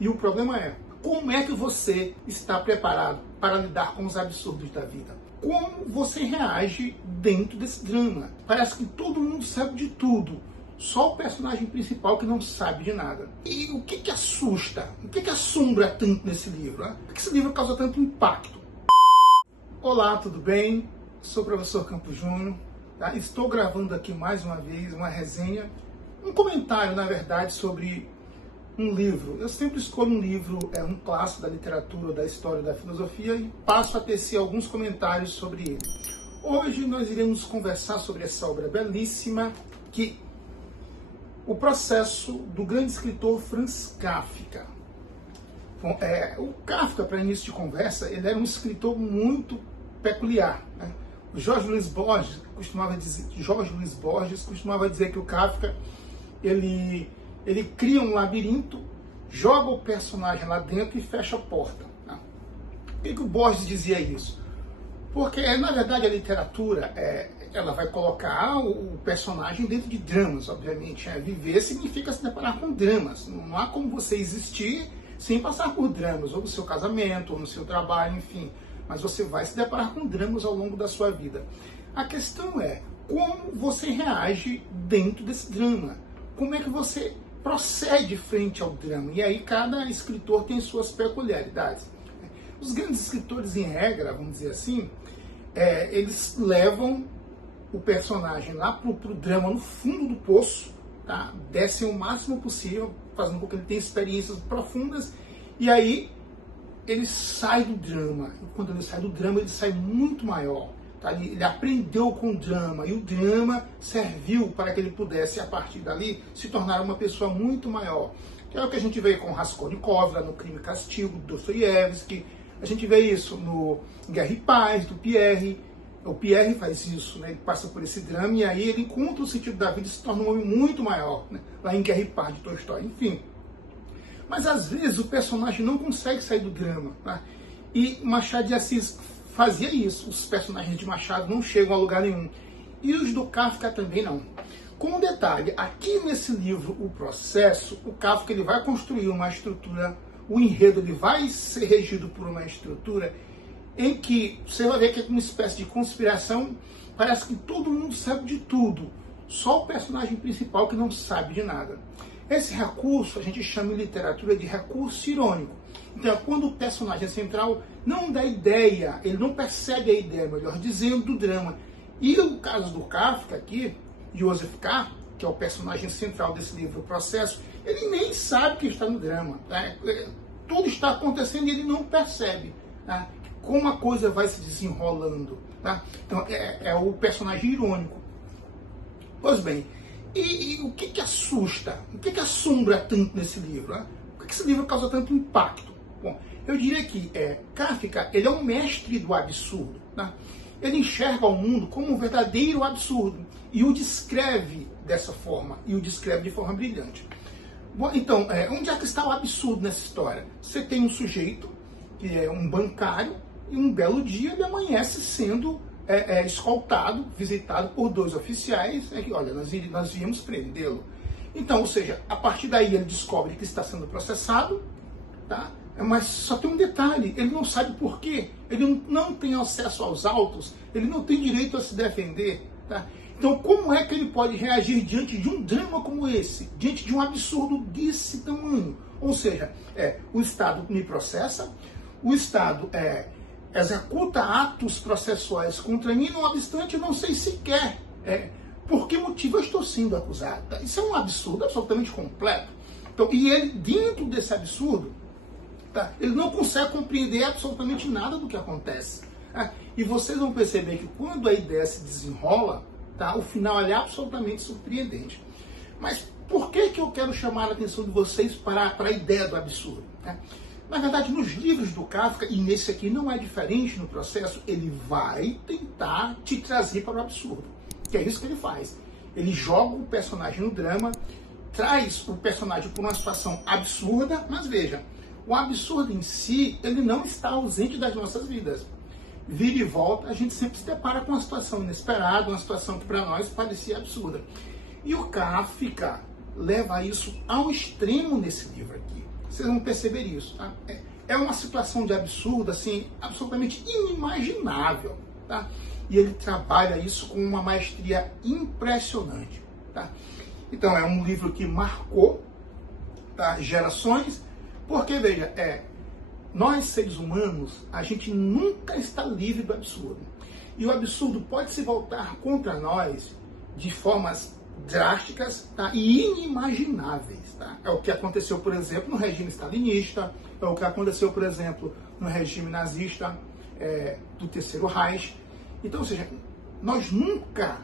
E o problema é, como é que você está preparado para lidar com os absurdos da vida? Como você reage dentro desse drama? Parece que todo mundo sabe de tudo, só o personagem principal que não sabe de nada. E o que assusta? O que assombra tanto nesse livro? Né? Por que esse livro causa tanto impacto? Olá, tudo bem? Sou o professor Campos Júnior. Tá? Estou gravando aqui mais uma vez uma resenha, um comentário, na verdade, sobre um livro. Eu sempre escolho um livro, um clássico da literatura, da história, da filosofia e passo a tecer alguns comentários sobre ele. Hoje nós iremos conversar sobre essa obra belíssima, que o processo do grande escritor Franz Kafka. Bom, o Kafka, para início de conversa, ele era um escritor muito peculiar. Né? O Jorge Luiz Borges costumava dizer que o Kafka ele cria um labirinto, joga o personagem lá dentro e fecha a porta. Né? Por que o Borges dizia isso? Porque, na verdade, a literatura ela vai colocar o personagem dentro de dramas, obviamente. Viver significa se deparar com dramas. Não há como você existir sem passar por dramas, ou no seu casamento, ou no seu trabalho, enfim. Mas você vai se deparar com dramas ao longo da sua vida. A questão é como você reage dentro desse drama. Como é que você procede frente ao drama? E aí cada escritor tem suas peculiaridades. Os grandes escritores, em regra, vamos dizer assim, eles levam o personagem lá para o drama no fundo do poço, tá? Descem o máximo possível, fazendo com que ele tenha experiências profundas, e aí ele sai do drama. E quando ele sai do drama, ele sai muito maior. Tá? Ele aprendeu com o drama, e o drama serviu para que ele pudesse, a partir dali, se tornar uma pessoa muito maior. Que é o que a gente vê com Raskolnikov, lá no Crime e Castigo, do Dostoiévski. A gente vê isso no Guerra e Paz, do Pierre. O Pierre faz isso, né? Ele passa por esse drama e aí ele encontra o sentido da vida e se torna um homem muito maior, né? Lá em Guerra e Paz, de Tolstói, enfim. Mas às vezes o personagem não consegue sair do drama. Tá? E Machado de Assis fazia isso. Os personagens de Machado não chegam a lugar nenhum. E os do Kafka também não. Com um detalhe, aqui nesse livro, O Processo, o Kafka ele vai construir uma estrutura, o enredo ele vai ser regido por uma estrutura em que você vai ver que é uma espécie de conspiração, parece que todo mundo sabe de tudo, só o personagem principal que não sabe de nada. Esse recurso a gente chama em literatura de recurso irônico. Então é quando o personagem central não dá ideia, ele não percebe a ideia, melhor dizendo, do drama. E o caso do Kafka aqui, Joseph K., que é o personagem central desse livro, O Processo, ele nem sabe que está no drama. Tá? Tudo está acontecendo e ele não percebe. Tá? Como a coisa vai se desenrolando. Tá? Então, é o personagem irônico. Pois bem, e o que assusta? O que assombra tanto nesse livro? Né? Por que esse livro causa tanto impacto? Bom, eu diria que Kafka ele é um mestre do absurdo. Tá? Ele enxerga o mundo como um verdadeiro absurdo e o descreve dessa forma, e o descreve de forma brilhante. Bom, então, onde é que está o absurdo nessa história? Você tem um sujeito que é um bancário, e um belo dia ele amanhece sendo escoltado, visitado por 2 oficiais, que, olha, nós viemos prendê-lo. Então, ou seja, a partir daí ele descobre que está sendo processado, tá? Mas só tem um detalhe, ele não sabe por quê, ele não tem acesso aos autos, ele não tem direito a se defender. Tá? Então, como é que ele pode reagir diante de um drama como esse, diante de um absurdo desse tamanho? Ou seja, o Estado me processa, o Estado executa atos processuais contra mim, não obstante, eu não sei sequer por que motivo eu estou sendo acusado. Tá? Isso é um absurdo absolutamente completo. Então, e ele, dentro desse absurdo, tá? Ele não consegue compreender absolutamente nada do que acontece. Tá? E vocês vão perceber que quando a ideia se desenrola, tá? O final é absolutamente surpreendente. Mas por que eu quero chamar a atenção de vocês para a ideia do absurdo? Tá? Na verdade, nos livros do Kafka, e nesse aqui não é diferente no Processo, ele vai tentar te trazer para o absurdo. Que é isso que ele faz. Ele joga o personagem no drama, traz o personagem por uma situação absurda, mas veja, o absurdo em si, ele não está ausente das nossas vidas. Vira e volta, a gente sempre se depara com uma situação inesperada, uma situação que para nós parecia absurda. E o Kafka leva isso ao extremo nesse livro aqui. vocês vão perceber isso. Tá? É uma situação de absurdo, assim, absolutamente inimaginável. Tá? E ele trabalha isso com uma maestria impressionante. Tá? Então, é um livro que marcou, tá, gerações, porque, veja, nós, seres humanos, a gente nunca está livre do absurdo. E o absurdo pode se voltar contra nós de formas drásticas, tá, e inimagináveis. Tá? É o que aconteceu, por exemplo, no regime stalinista, é o que aconteceu, por exemplo, no regime nazista do Terceiro Reich. Então, ou seja, nós nunca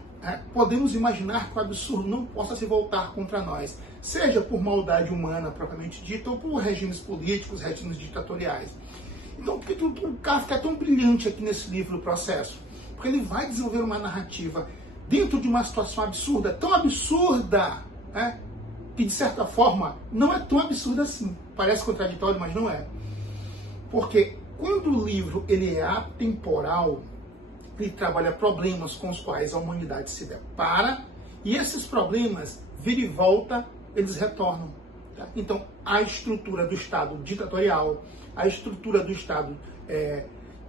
podemos imaginar que o absurdo não possa se voltar contra nós, seja por maldade humana propriamente dita ou por regimes políticos, regimes ditatoriais. Então, por que o Kafka é tão brilhante aqui nesse livro, O Processo? Porque ele vai desenvolver uma narrativa dentro de uma situação absurda, tão absurda, que de certa forma não é tão absurda assim. Parece contraditório, mas não é. Porque quando o livro ele é atemporal, ele trabalha problemas com os quais a humanidade se depara, e esses problemas, vira e volta, eles retornam. Tá? Então, a estrutura do Estado ditatorial, a estrutura do Estado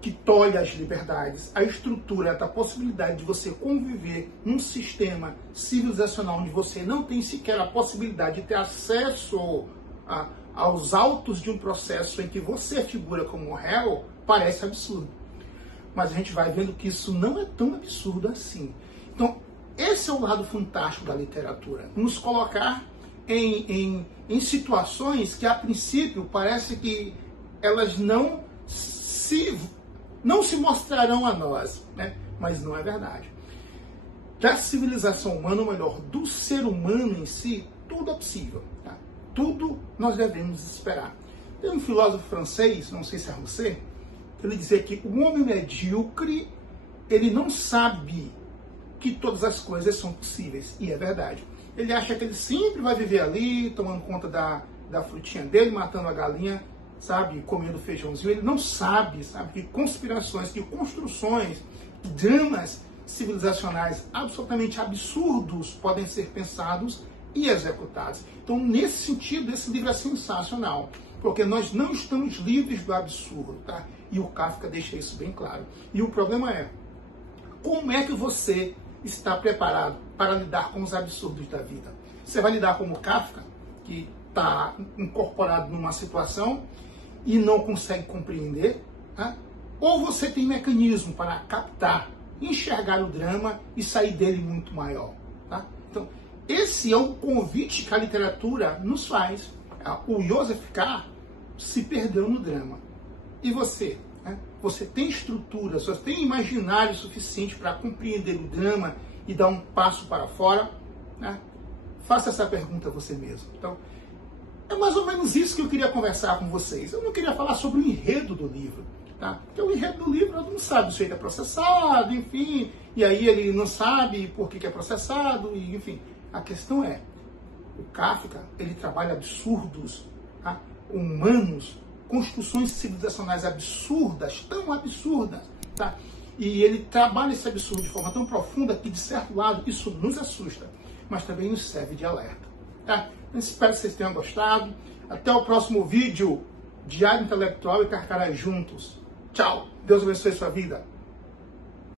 que tolhe as liberdades, a estrutura da possibilidade de você conviver num sistema civilizacional onde você não tem sequer a possibilidade de ter acesso aos autos de um processo em que você figura como réu, parece absurdo. Mas a gente vai vendo que isso não é tão absurdo assim. Então, esse é o lado fantástico da literatura. Nos colocar em situações que, a princípio, parece que elas não se mostrarão a nós, né? Mas não é verdade. Da civilização humana, ou melhor, do ser humano em si, tudo é possível. Tá? Tudo nós devemos esperar. Tem um filósofo francês, não sei se é você, ele dizia que o homem medíocre, ele não sabe que todas as coisas são possíveis. E é verdade. Ele acha que ele sempre vai viver ali, tomando conta da frutinha dele, matando a galinha, sabe, comendo feijãozinho. Ele não sabe, que conspirações, que construções, dramas civilizacionais absolutamente absurdos podem ser pensados e executados. Então, nesse sentido, esse livro é sensacional, porque nós não estamos livres do absurdo, tá? E o Kafka deixa isso bem claro. E o problema é, como é que você está preparado para lidar com os absurdos da vida? Você vai lidar como Kafka, que está incorporado numa situação e não consegue compreender, tá? Ou você tem mecanismo para captar, enxergar o drama e sair dele muito maior, tá? Então, esse é o convite que a literatura nos faz. O Joseph K. se perdeu no drama. E você? Né? Você tem estrutura, você tem imaginário suficiente para compreender o drama e dar um passo para fora? Né? Faça essa pergunta a você mesmo. Então, é mais ou menos isso que eu queria conversar com vocês. Eu não queria falar sobre o enredo do livro, tá? Porque o enredo do livro, todo mundo sabe, o sujeito é processado, enfim, e aí ele não sabe por que é processado, e, enfim. A questão é, o Kafka, ele trabalha absurdos, tá? Humanos, construções civilizacionais absurdas, tão absurdas, tá? E ele trabalha esse absurdo de forma tão profunda que, de certo lado, isso nos assusta, mas também nos serve de alerta, tá? Então, espero que vocês tenham gostado. Até o próximo vídeo. Diário Intelectual e Carcará juntos. Tchau. Deus abençoe sua vida.